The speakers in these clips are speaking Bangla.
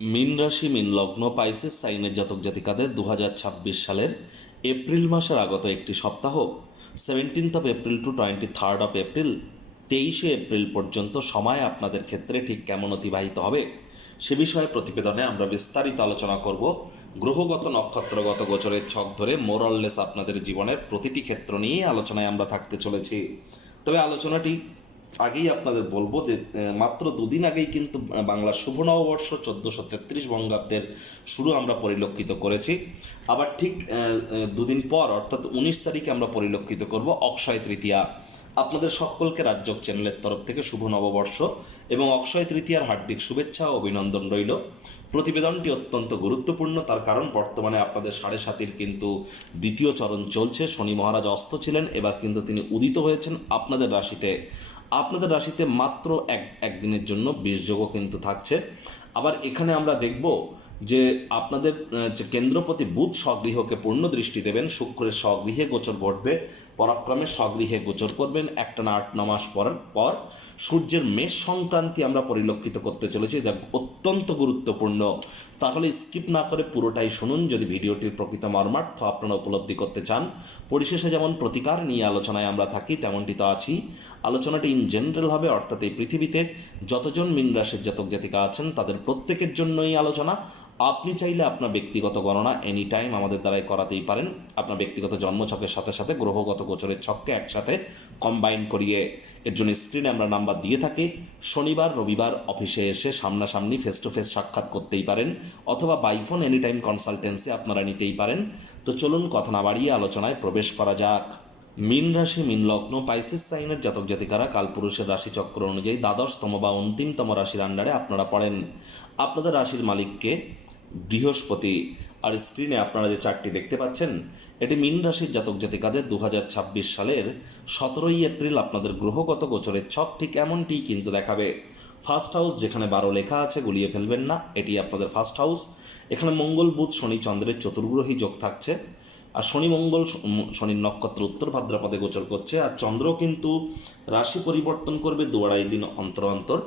মীন রাশি মীন লগ্ন পাইসেস সাইনের জাতক জাতিকাদের 2026 সালের এপ্রিল মাসের আগত একটি সপ্তাহ 17 এপ্রিল টু 23 এপ্রিল 23 এপ্রিল পর্যন্ত সময় আপনাদের ক্ষেত্রে ঠিক কেমন অতিবাহিত হবে সে বিষয়ে প্রতিবেদনে আমরা বিস্তারিত আলোচনা করব। গ্রহগত নক্ষত্রগত গোচরের ছক ধরে মোরললেস আপনাদের জীবনের প্রতিটি ক্ষেত্র নিয়ে আলোচনায় আমরা থাকতে চলেছি। তবে আলোচনাটি আগেই আপনাদের বলবো যে মাত্র দুদিন আগেই কিন্তু বাংলার শুভ নববর্ষ 1433 বঙ্গাব্দের শুরু আমরা পরিলক্ষিত করেছি। আবার ঠিক দুদিন পর অর্থাৎ 19 তারিখে আমরা পরিলক্ষিত করব অক্ষয় তৃতীয়া। আপনাদের সকলকে রাজ্যক চ্যানেলের তরফ থেকে শুভ নববর্ষ এবং অক্ষয় তৃতীয়ার হার্দিক শুভেচ্ছা ও অভিনন্দন রইল। প্রতিবেদনটি অত্যন্ত গুরুত্বপূর্ণ, তার কারণ বর্তমানে আপনাদের 7.5 কিন্তু দ্বিতীয় চরণ চলছে। শনি মহারাজ অস্ত ছিলেন, এবার কিন্তু তিনি উদিত হয়েছেন আপনাদের রাশিতে মাত্র একদিনের জন্য 20 যোগও কিন্তু থাকছে। আবার এখানে আমরা দেখব যে আপনাদের কেন্দ্রপতি বুধ স্বগৃহকে পূর্ণ দৃষ্টি দেবেন, শুক্রের স্বগৃহে গোচর ঘটবে, পরাক্রমে স্বগৃহে গোচর করবেন একটানা 8-9 মাস পর সূর্যের মেষ সংক্রান্তি আমরা পরিলক্ষিত করতে চলেছি, যা অত্যন্ত গুরুত্বপূর্ণ। তাহলে স্কিপ না করে পুরোটাই শুনুন যদি ভিডিওটির প্রকৃত মর্মার্থ আপনারা উপলব্ধি করতে চান। পরিশেষে যেমন প্রতিকার নিয়ে আলোচনায় আমরা থাকি তেমনটি তো আছি। আলোচনাটি ইন জেনারেল হবে, অর্থাৎ এই পৃথিবীতে যতজন মীন রাশির জাতক জাতিকা আছেন তাদের প্রত্যেকের জন্য এই আলোচনা। আপনি চাইলে আপনার ব্যক্তিগত গণনা এনি টাইম আমাদের দ্বারাই করাতেই পারেন। আপনার ব্যক্তিগত জন্মছকের সাথে সাথে গ্রহগত গোচরের ছককে একসাথে কম্বাইন করিয়ে। এর জন্য স্ক্রিনে আমরা নাম্বার দিয়ে থাকি। শনিবার রবিবার অফিসে এসে সামনাসামনি ফেস টু ফেস সাক্ষাৎ করতেই পারেন, অথবা বাইফোন এনি টাইম কনসালটেন্সি আপনারা নিতেই পারেন। তো চলুন কথা না বাড়িয়ে আলোচনায় প্রবেশ করা যাক। মীন রাশি মীন লগ্ন পাইসেস সাইনের জাতক জাতিকারা কালপুরুষের রাশিচক্র অনুযায়ী দ্বাদশতম বা অন্তিমতম রাশির আন্ডারে আপনারা পড়েন। আপনাদের রাশির মালিককে বৃহস্পতি। আর স্ক্রিনে আপনারা যে চার্টটি দেখতে পাচ্ছেন এটি মীন রাশির জাতক জাতিকাদের 2026 সালের 17 এপ্রিল আপনাদের গ্রহগত গোচরের ছক ঠিক এমনটি কিন্তু দেখাবে। ফার্স্ট হাউস যেখানে 12 লেখা আছে গুলিয়ে ফেলবেন না, এটি আপনাদের ফার্স্ট হাউস। এখানে মঙ্গল বুধ শনি চন্দ্রের চতুর্গ্রহী যোগ থাকছে। আর শনির নক্ষত্র উত্তর ভাদ্রপদে গোচর করছে, আর চন্দ্র কিন্তু রাশি পরিবর্তন করবে 2-2.5 দিন অন্তর অন্তর।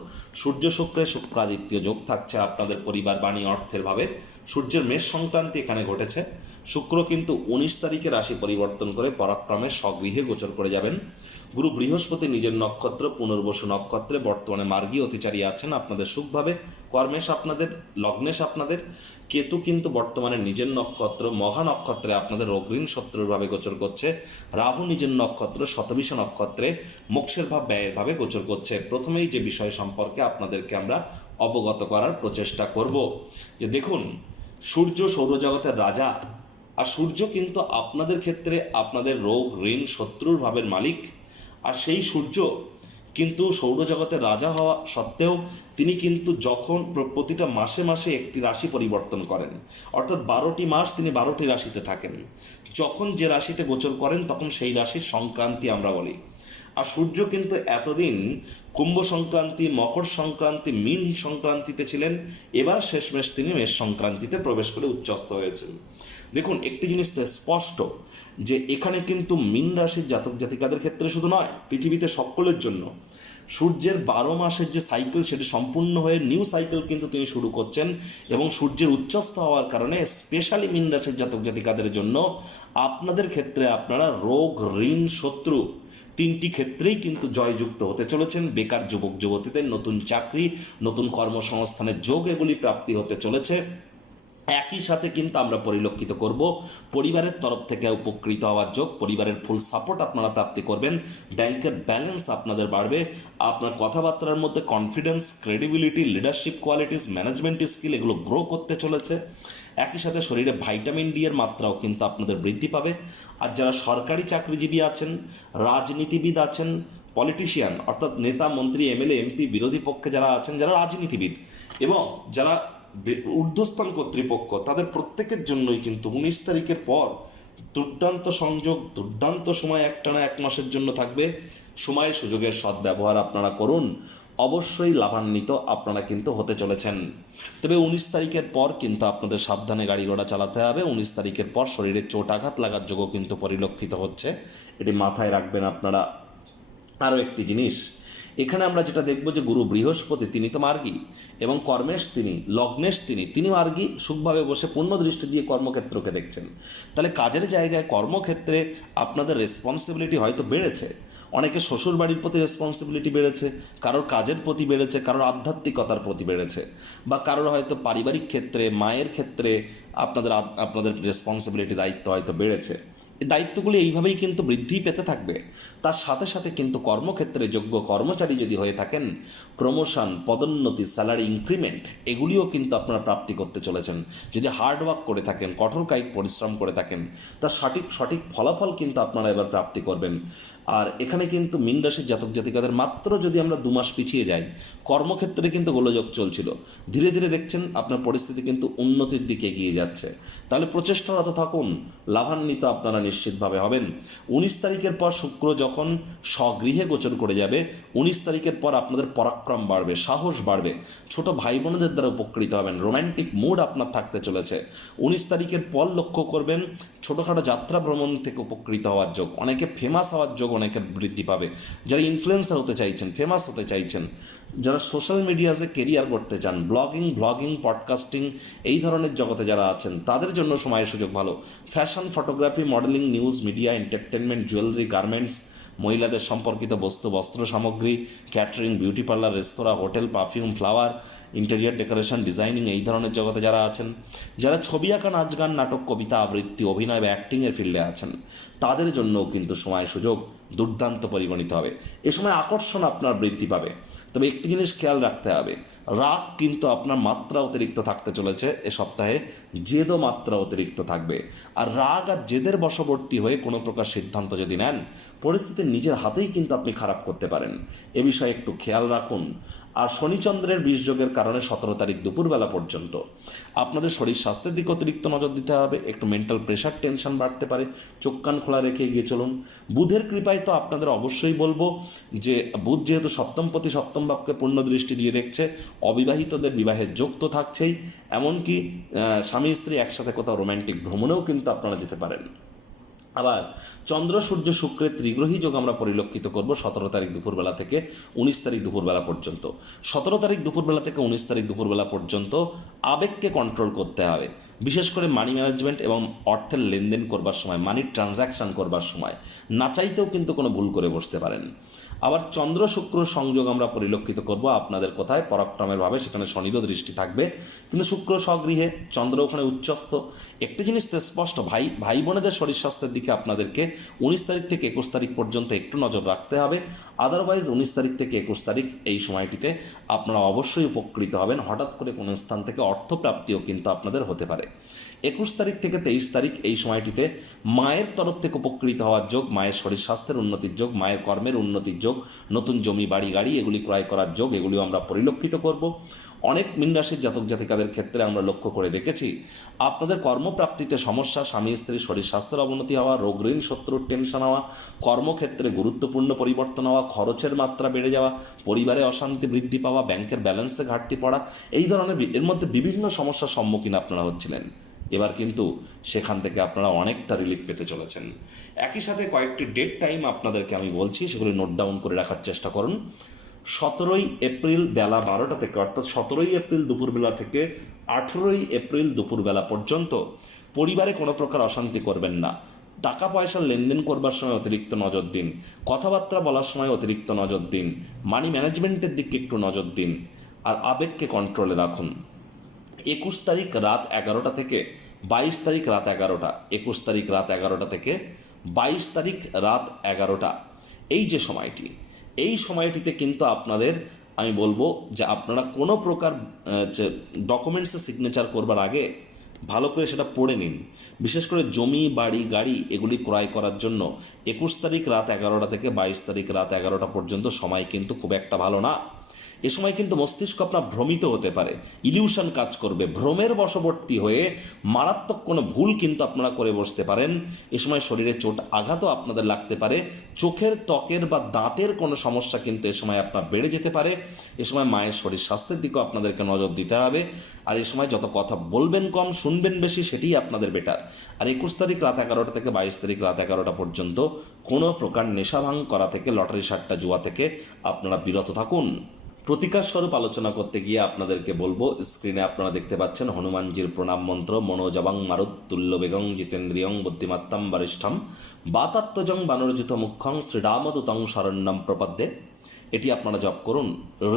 সূর্য শুক্রের শুক্রাদিত্য যোগ থাকছে আপনাদের পরিবার বাণী অর্থের ভাবে। সূর্যের মেষ সংক্রান্তি এখানে ঘটেছে। শুক্র কিন্তু 19 তারিখে রাশি পরিবর্তন করে পরাক্রমে স্বগৃহে গোচর করে যাবেন। গুরু বৃহস্পতি নিজের নক্ষত্র পুনর্বসু নক্ষত্রে বর্তমানে মার্গী অতিচারী আছেন আপনাদের সুখভাবে। কর্মেশ আপনাদের, লগ্নেশ আপনাদের। কেতু কিন্তু বর্তমানে নিজের নক্ষত্র মহা নক্ষত্রে আপনাদের অগ্রীণ শত্রুর ভাবে গোচর করছে। রাহু নিজের নক্ষত্র শতবিষ নক্ষত্রে মোক্ষের ভাব ব্যয়ের ভাবে গোচর করছে। প্রথমেই যে বিষয় সম্পর্কে আপনাদেরকে আমরা অবগত করার প্রচেষ্টা করব যে দেখুন, সূর্য সৌরজগতের রাজা, আর সূর্য কিন্তু আপনাদের ক্ষেত্রে আপনাদের রোগ ঋণ শত্রুর ভাবের মালিক। আর সেই সূর্য কিন্তু সৌরজগতের রাজা হওয়া সত্ত্বেও তিনি কিন্তু যখন প্রতিটা মাসে মাসে একটি রাশি পরিবর্তন করেন, অর্থাৎ 12টি মাস তিনি 12টি রাশিতে থাকেন। যখন যে রাশিতে গোচর করেন তখন সেই রাশির সংক্রান্তি আমরা বলি। আর সূর্য কিন্তু এতদিন কুম্ভ সংক্রান্তি, মকর সংক্রান্তি, মীন সংক্রান্তিতে ছিলেন, এবার শেষমেশ তিনি মেষ সংক্রান্তিতে প্রবেশ করে উচ্চস্থ হয়েছেন। দেখুন, একটি জিনিস তো স্পষ্ট যে এখানে কিন্তু মীন রাশির জাতক জাতিকাদের ক্ষেত্রে শুধু নয়, পৃথিবীতে সকলের জন্য সূর্যের 12 মাসের যে সাইকেল সেটি সম্পূর্ণ হয়ে নিউ সাইকেল কিন্তু তিনি শুরু করছেন। এবং সূর্যের উচ্চস্থ হওয়ার কারণে স্পেশালি মীন রাশির জাতক জাতিকাদের জন্য আপনাদের ক্ষেত্রে আপনারা রোগ ঋণ শত্রু 3টি ক্ষেত্রেই কিন্তু জয়যুক্ত হতে চলেছেন। বেকার যুবক যুবতীদের নতুন চাকরি, নতুন কর্মসংস্থানের যোগ এগুলি প্রাপ্তি হতে চলেছে। একই সাথে কিন্তু আমরা পরিলক্ষিত করব পরিবারের তরফ থেকে উপকৃত হওয়ার যোগ, পরিবারের ফুল সাপোর্ট আপনারা প্রাপ্তি করবেন, ব্যাংকের ব্যালেন্স আপনাদের বাড়বে, আপনার কথাবার্তার মধ্যে confidence, credibility, leadership qualities, management skill এগুলো গ্রো করতে চলেছে। একই সাথে শরীরে ভাইটামিন ডি এর মাত্রাও কিন্তু আপনাদের বৃদ্ধি পাবে। আর যারা সরকারি চাকরিজীবী আছেন, রাজনীতিবিদ আছেন, পলিটিশিয়ান অর্থাৎ নেতা মন্ত্রী এমএলএ এমপি বিরোধী পক্ষে যারা আছেন, যারা রাজনীতিবিদ এবং যারা ঊর্ধ্বস্থান কর্তৃপক্ষ, তাদের প্রত্যেকের জন্যই কিন্তু 19 তারিখের পর দুর্দান্ত সংযোগ, দুর্দান্ত সময় একটানা 1 মাসের জন্য থাকবে। সময় সুযোগের সদ্ব্যবহার আপনারা করুন, অবশ্যই লাভান্বিত আপনারা কিন্তু হতে চলেছেন। তবে 19 তারিখের পর কিন্তু আপনাদের সাবধানে গাড়ি ঘোড়া চালাতে হবে। 19 তারিখের পর শরীরে চোট আঘাত লাগার যোগও কিন্তু পরিলক্ষিত হচ্ছে, এটি মাথায় রাখবেন আপনারা। আরও একটি জিনিস, এখানে আমরা যেটা দেখব যে গুরু বৃহস্পতি তিনি তো মার্গী এবং কর্মেশ তিনি, লগ্নেশ তিনি মার্গী, সুখভাবে বসে পূর্ণ দৃষ্টি দিয়ে কর্মক্ষেত্রকে দেখছেন। তাহলে কাজের জায়গায় কর্মক্ষেত্রে আপনাদের রেসপন্সিবিলিটি হয়তো বেড়েছে, অনেকে শ্বশুর বাড়ির প্রতি রেসপন্সিবিলিটি বেড়েছে, কারোর কাজের প্রতি বেড়েছে, কারোর আধ্যাত্মিকতার প্রতি বেড়েছে, বা কারোর হয়তো পারিবারিক ক্ষেত্রে মায়ের ক্ষেত্রে আপনাদের রেসপন্সিবিলিটি দায়িত্ব হয়তো বেড়েছে। এই দায়িত্বগুলি এইভাবেই কিন্তু বৃদ্ধি পেতে থাকবে। তার সাথে সাথে কিন্তু কর্মক্ষেত্রে যোগ্য কর্মচারী যদি হয়ে থাকেন, প্রমোশন, পদোন্নতি, স্যালারি ইনক্রিমেন্ট এগুলিও কিন্তু আপনারা প্রাপ্তি করতে চলেছেন। যদি হার্ডওয়ার্ক করে থাকেন, কঠোর কায়িক পরিশ্রম করে থাকেন, তার সঠিক ফলাফল কিন্তু আপনারা এবার প্রাপ্তি করবেন। আর এখানে কিন্তু মীন রাশির জাতক জাতিকাদের মাত্র যদি আমরা 2 মাস পিছিয়ে যাই, কর্মক্ষেত্রে কিন্তু গোলযোগ চলছিল, ধীরে ধীরে দেখছেন আপনার পরিস্থিতি কিন্তু উন্নতির দিকে এগিয়ে যাচ্ছে। তাহলে প্রচেষ্টারত থাকুন, লাভান্বিত আপনারা নিশ্চিতভাবে হবেন। 19 তারিখের পর শুক্র যখন স্বগৃহে গোচর করে যাবে, 19 তারিখের পর আপনাদের পরাক্রম বাড়বে, সাহস বাড়বে, ছোট ভাই বোনদের দ্বারা উপকৃত হবেন, রোম্যান্টিক মুড আপনার থাকতে চলেছে। 19 তারিখের পর লক্ষ্য করবেন ছোটোখাটো যাত্রা ভ্রমণ থেকে উপকৃত হওয়ার যোগ, অনেকে ফেমাস হওয়ার যোগ অনেকের বৃদ্ধি পাবে। যারা ইনফ্লুয়েন্সার হতে চাইছেন, ফেমাস হতে চাইছেন, যারা সোশ্যাল মিডিয়াতে কেরিয়ার করতে চান, ব্লগিং, পডকাস্টিং এই ধরনের জগতে যারা আছেন, তাদের জন্য সময়ের সুযোগ ভালো। Fashion, photography, modelling, news, media, entertainment, jewellery, garments, মহিলাদের সম্পর্কিত বস্ত্র সামগ্রী, catering, beauty parlour, restaurant, hotel, perfume, flower, interior decoration, designing এই ধরনের জগতে যারা আছেন, যারা ছবি আঁকা, নাচ গান, নাটক, কবিতা আবৃত্তি, অভিনয় বা অ্যাক্টিংয়ের ফিল্ডে আছেন, তাদের জন্যও কিন্তু সময় সুযোগ দুর্দান্ত পরিগণিত হবে। এ সময় আকর্ষণ আপনার বৃদ্ধি পাবে। তবে একটি জিনিস খেয়াল রাখতে হবে, রাগ কিন্তু আপনার মাত্রা অতিরিক্ত থাকতে চলেছে এ সপ্তাহে, জেদও মাত্রা অতিরিক্ত থাকবে। আর রাগ আর জেদের বশবর্তী হয়ে কোনো প্রকার সিদ্ধান্ত যদি নেন, পরিস্থিতি নিজের হাতেই কিন্তু আপনি খারাপ করতে পারেন। এ বিষয়ে একটু খেয়াল রাখুন। আর শনিচন্দ্রের বিষযোগের কারণে 17 তারিখ দুপুরবেলা পর্যন্ত আপনাদের শরীর স্বাস্থ্যের দিকে অতিরিক্ত নজর দিতে হবে। একটু মেন্টাল প্রেশার, টেনশন বাড়তে পারে, চোখ কান খোলা রেখে এগিয়ে চলুন। বুধের কৃপায় তো আপনাদের অবশ্যই বলবো যে বুধ যেহেতু সপ্তমপতি, সপ্তম ভাবকে পূর্ণ দৃষ্টি দিয়ে দেখছে, অবিবাহিতদের বিবাহের যোগ তো থাকছেই, এমনকি স্বামী স্ত্রী একসাথে কোথাও রোম্যান্টিক ভ্রমণেও কিন্তু আপনারা যেতে পারেন। আবার চন্দ্র সূর্য শুক্রের ত্রিগ্রহী যোগ আমরা পরিলক্ষিত করব 17 তারিখ দুপুরবেলা থেকে 19 তারিখ দুপুরবেলা পর্যন্ত। 17 তারিখ দুপুরবেলা থেকে 19 তারিখ দুপুরবেলা পর্যন্ত আবেগকে কন্ট্রোল করতে হবে, বিশেষ করে মানি ম্যানেজমেন্ট এবং অর্থের লেনদেন করবার সময়, মানির ট্রানজ্যাকশান করবার সময় না চাইতেও কিন্তু কোনো ভুল করে বসতে পারেন। আবার চন্দ্র শুক্র সংযোগ আমরা পরিলক্ষিত করব আপনাদের কোথায়, পরাক্রমের ভাবে, সেখানে শনিরও দৃষ্টি থাকবে, কিন্তু শুক্র স্বগৃহে, চন্দ্র ওখানে উচ্চস্থ। একটি জিনিস তো স্পষ্ট, ভাই বোনেদের শরীর স্বাস্থ্যের দিকে আপনাদেরকে 19 তারিখ থেকে 21 তারিখ পর্যন্ত একটু নজর রাখতে হবে। আদারওয়াইজ 19 তারিখ থেকে 21 তারিখ এই সময়টিতে আপনারা অবশ্যই উপকৃত হবেন। হঠাৎ করে কোনো স্থান থেকে অর্থপ্রাপ্তিও কিন্তু আপনাদের হতে পারে। 21 তারিখ থেকে 23 তারিখ এই সময়টিতে মায়ের তরফ থেকে উপকৃত হওয়ার যোগ, মায়ের শরীর স্বাস্থ্যের উন্নতির যোগ, মায়ের কর্মের উন্নতির যোগ, নতুন জমি বাড়ি গাড়ি এগুলি ক্রয় করার যোগ, এগুলিও আমরা পরিলক্ষিত করব। অনেক মীন রাশির জাতক জাতিকাদের ক্ষেত্রে আমরা লক্ষ্য করে দেখেছি আপনাদের কর্মপ্রাপ্তিতে সমস্যা, স্বামী স্ত্রীর শরীর স্বাস্থ্যের অবনতি হওয়া, রোগ ঋণ শত্রুর টেনশন হওয়া, কর্মক্ষেত্রে গুরুত্বপূর্ণ পরিবর্তন হওয়া, খরচের মাত্রা বেড়ে যাওয়া, পরিবারে অশান্তি বৃদ্ধি পাওয়া, ব্যাংকের ব্যালেন্সে ঘাটতি পড়া, এই ধরনের এর মধ্যে বিভিন্ন সমস্যার সম্মুখীন আপনারা হচ্ছিলেন। এবার কিন্তু সেখান থেকে আপনারা অনেকটা রিলিফ পেতে চলেছেন। একই সাথে কয়েকটি ডেট টাইম আপনাদেরকে আমি বলছি, সেগুলি নোট ডাউন করে রাখার চেষ্টা করুন। 17ই এপ্রিল বেলা 12টা থেকে, অর্থাৎ 17ই এপ্রিল দুপুরবেলা থেকে 18ই এপ্রিল দুপুরবেলা পর্যন্ত পরিবারে কোনো প্রকার অশান্তি করবেন না। টাকা পয়সার লেনদেন করবার সময় অতিরিক্ত নজর দিন, কথাবার্তা বলার সময় অতিরিক্ত নজর দিন, মানি ম্যানেজমেন্টের দিকে একটু নজর দিন, আর আবেগকে কন্ট্রোলে রাখুন। 21 তারিখ রাত 11টা থেকে 22 তারিখ রাত 11টা, 21 তারিখ রাত 11টা থেকে 22 তারিখ রাত 11টা, এই যে সময়টি, এই সময়টিতে কিন্তু আপনাদের আমি বলবো যে আপনারা কোনো প্রকার ডকুমেন্টসে সিগনেচার করবার আগে ভালো করে সেটা পড়ে নিন। বিশেষ করে জমি বাড়ি গাড়ি এগুলি ক্রয় করার জন্য 21 তারিখ রাত 11টা থেকে 22 তারিখ রাত 11টা পর্যন্ত সময় কিন্তু খুব একটা ভালো না। এ সময় কিন্তু মস্তিষ্ক আপনার ভ্রমিত হতে পারে, ইলিউশন কাজ করবে, ভ্রমের বশবর্তী হয়ে মারাত্মক কোনো ভুল কিন্তু আপনারা করে বসতে পারেন। এ সময় শরীরে চোট আঘাতও আপনাদের লাগতে পারে, চোখের ত্বকের বা দাঁতের কোনো সমস্যা কিন্তু এ সময় আপনার বেড়ে যেতে পারে। এ সময় মায়ের শরীর স্বাস্থ্যের দিকেও আপনাদেরকে নজর দিতে হবে। আর এ সময় যত কথা বলবেন কম, শুনবেন বেশি, সেটিই আপনাদের বেটার। আর 21 তারিখ রাত 11টা থেকে 22 তারিখ রাত 11টা পর্যন্ত কোনো প্রকার নেশা ভাঙ করা থেকে, লটারি সাট্টা জুয়া থেকে আপনারা বিরত থাকুন। প্রতিকার স্বরূপ আলোচনা করতে গিয়ে আপনাদেরকে বলবো, স্ক্রিনে আপনারা দেখতে পাচ্ছেন হনুমানজির প্রণাম মন্ত্র, মনোজবাং মারুত্তুল্য বেগং জিতেন্দ্রিয়ং বুদ্ধিমত্তাম বরিষ্ঠম বাতাত্মজং বানরজিত মুখ্যং শ্রীরামদূতং শরণ্যম প্রপদ্যে। এটি আপনারা জপ করুন,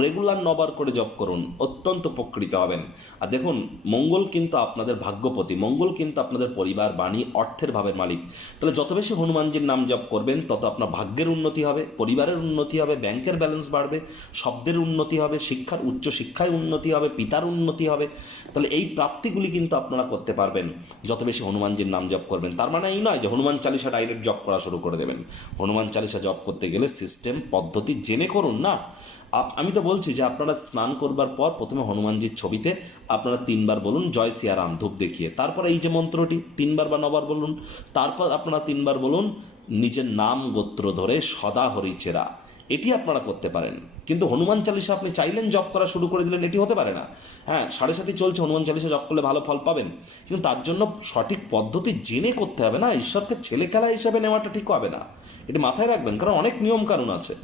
রেগুলার 9 বার করে জপ করুন, অত্যন্ত উপকৃত হবেন। আর দেখুন, মঙ্গল কিন্তু আপনাদের ভাগ্যপতি, মঙ্গল কিন্তু আপনাদের পরিবার, বাণী, অর্থের ভাবের মালিক। তাহলে যত বেশি হনুমানজির নাম জপ করবেন তত আপনার ভাগ্যের উন্নতি হবে, পরিবারের উন্নতি হবে, ব্যাংকের ব্যালেন্স বাড়বে, শব্দের উন্নতি হবে, শিক্ষার উচ্চ শিক্ষায় উন্নতি হবে, পিতার উন্নতি হবে। তাহলে এই প্রাপ্তিগুলি কিন্তু আপনারা করতে পারবেন যত বেশি হনুমানজির নাম জপ করবেন। তার মানে এই নয় যে হনুমান চালিসা ডাইরেক্ট জপ করা শুরু করে দেবেন। হনুমান চালিসা জপ করতে গেলে সিস্টেম পদ্ধতি জেনে করুন না। আমি তো বলছি যে আপনারা স্নান করবার পর প্রথমে হনুমানজির ছবিতে আপনারা 3 বার বলুন জয় সিয়ারাম ধূপ দেখিয়ে, তারপরে এই যে মন্ত্রটি 3 বার বা 9 বার বলুন, তারপর আপনারা 3 বার বলুন নিজের নাম গোত্র ধরে সদা হরিচেরা। এটি আপনারা করতে পারেন। কিন্তু হনুমান চালিসা আপনি চাইলেন জপ করা শুরু করে দিলেন, এটি হতে পারে না। হ্যাঁ, 7.5 চলছে, হনুমান চালিসা জপ করলে ভালো ফল পাবেন, কিন্তু তার জন্য সঠিক পদ্ধতি জেনে করতে হবে না। ঈশ্বরকে ছেলে খেলা হিসাবে নেওয়াটা ঠিক হবে না, এটি মাথায় রাখবেন, কারণ অনেক নিয়ম কানুন আছে।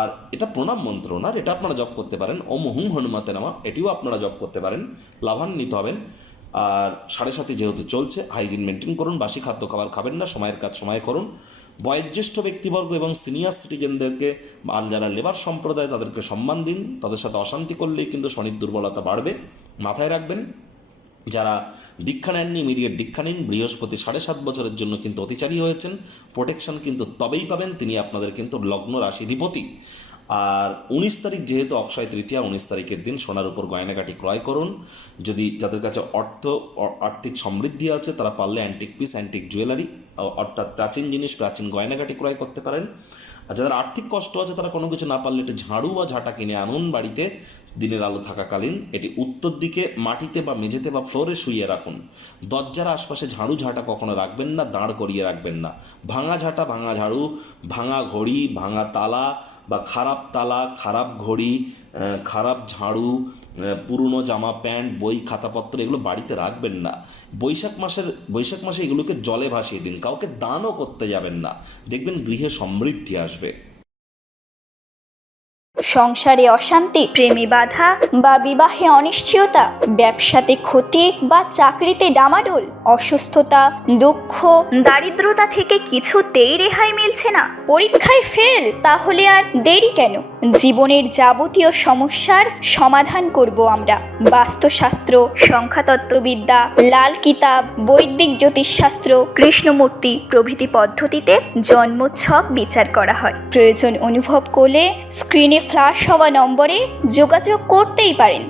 আর এটা প্রণাম মন্ত্র না, এটা আপনারা জপ করতে পারেন। ওম হুম হনুমাতে নামা, এটিও আপনারা জপ করতে পারেন, লাভান্বিত হবেন। আর 7.5 যেহেতু চলছে, হাইজিন মেনটেন করুন, বাসি খাদ্য খাবার খাবেন না, সময়ের কাজ সময়ে করুন। বয়োজ্যেষ্ঠ ব্যক্তিবর্গ এবং সিনিয়র সিটিজেনদেরকে, যারা লেবার সম্প্রদায়, তাদেরকে সম্মান দিন। তাদের সাথে অশান্তি করলেই কিন্তু শনির দুর্বলতা বাড়বে, মাথায় রাখবেন। যারা দীক্ষা নেননি, ইমিডিয়েট দীক্ষা নিন। বৃহস্পতি 7.5 বছরের জন্য কিন্তু অতিচারী হয়েছেন, প্রোটেকশন কিন্তু তবেই পাবেন, তিনি আপনাদের কিন্তু লগ্ন রাশিধিপতি। আর 19 তারিখ যেহেতু অক্ষয় তৃতীয়া, 19 তারিখের দিন সোনার উপর গয়নাগাটি ক্রয় করুন। যদি যাদের কাছে আর্থিক সমৃদ্ধি আছে, তারা পারলে অ্যান্টিক পিস, অ্যান্টিক জুয়েলারি, অর্থাৎ প্রাচীন জিনিস, প্রাচীন গয়নাগাটি ক্রয় করতে পারেন। আর যাদের আর্থিক কষ্ট আছে, তারা কোনো কিছু না পারলে একটি ঝাড়ু বা ঝাঁটা কিনে আনুন বাড়িতে। দিনের আলো থাকাকালীন এটি উত্তর দিকে মাটিতে বা মেঝেতে বা ফ্লোরে শুইয়ে রাখুন। দরজার আশপাশে ঝাড়ু ঝাঁটা কখনো রাখবেন না, দাঁড় করিয়ে রাখবেন না। ভাঙা ঝাঁটা, ভাঙা ঝাড়ু, ভাঙা ঘড়ি, ভাঙা তালা বা খারাপ তালা, খারাপ ঘড়ি, খারাপ ঝাড়ু, পুরনো জামা প্যান্ট, বই খাতাপত্র, এগুলো বাড়িতে রাখবেন না। বৈশাখ মাসে এগুলোকে জলে ভাসিয়ে দিন, কাউকে দানও করতে যাবেন না, দেখবেন গৃহে সমৃদ্ধি আসবে। সংসারে অশান্তি, প্রেমে বাধা বা বিবাহে অনিশ্চয়তা, ব্যবসাতে ক্ষতি বা চাকরিতে ডামাডোল, অসুস্থতা, দুঃখ, দারিদ্রতা থেকে কিছুতেই রেহাই মিলছে না, পরীক্ষায় ফেল, তাহলে আর দেরি কেন? জীবনের যাবতীয় সমস্যার সমাধান করব আমরা। বাস্তুশাস্ত্র, সংখ্যাতত্ত্ববিদ্যা, লাল কিতাব, বৈদিক জ্যোতিষশাস্ত্র, কৃষ্ণমূর্তি প্রভৃতি পদ্ধতিতে জন্মছক বিচার করা হয়। প্রয়োজন অনুভব করলে স্ক্রিনে ফ্ল্যাশ হওয়া নম্বরে যোগাযোগ করতেই পারেন।